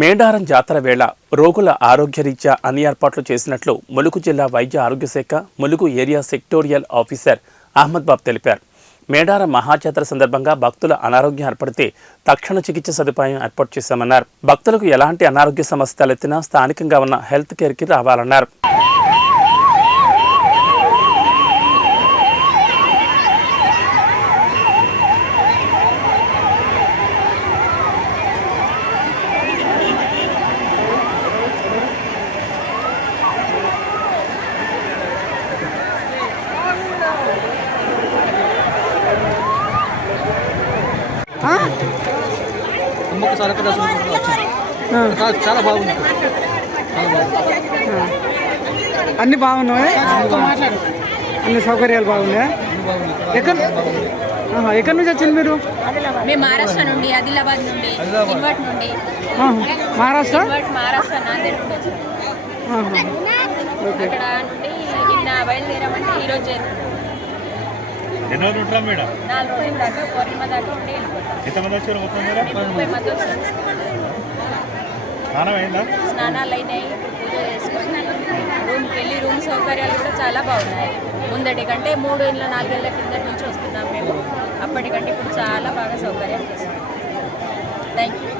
మేడారం జాతర వేళ రోగుల ఆరోగ్యరీత్యా అన్ని ఏర్పాట్లు చేసినట్లు ములుగు జిల్లా వైద్య ఆరోగ్య శాఖ Mulugu area sectorial officer Ahmed Bab తెలిపారు. మేడారం మహాజాతర సందర్భంగా భక్తుల అనారోగ్యం ఏర్పడితే తక్షణ చికిత్స సదుపాయం ఏర్పాటు చేశామన్నారు. భక్తులకు ఎలాంటి అనారోగ్య సమస్య తలెత్తినా స్థానికంగా ఉన్న హెల్త్ కేర్కి రావాలన్నారు. అమ్మకు చాలా- చాలా బాగుంది. చాలా బాగుంది అన్ని బాగున్నాయి? అన్ని సౌకర్యాలు బాగున్నాయి? ఎక్కడ ఎక్కడి నుంచి వచ్చింది మీరు? మేము మహారాష్ట్ర నుండి ఆదిలాబాద్ నుండి ఇన్వర్ట్ నుండి. మహారాష్ట్ర? మహారాష్ట్ర నాందేడ్ నుండి. అక్కడ నుండి నిన్న బయలుదేరామంటే ఈరోజు చేరుకున్నాం ఎన్ని రోజులు మేడం? ఎంతమంది వచ్చారు మొత్తం వచ్చాం. స్నానం అయిందా? స్నానాలు అయినాయి పూజ చేసుకొని రూమ్కి వెళ్ళి రూమ్ సౌకర్యాలు కూడా చాలా బాగున్నాయి. ముందటి కంటే మూడు ఏళ్ళ నాలుగేళ్ళ కింద నుంచి వస్తున్నాం మేము. అప్పటికంటే ఇప్పుడు చాలా బాగా సౌకర్యం చేస్తున్నాం. Thank you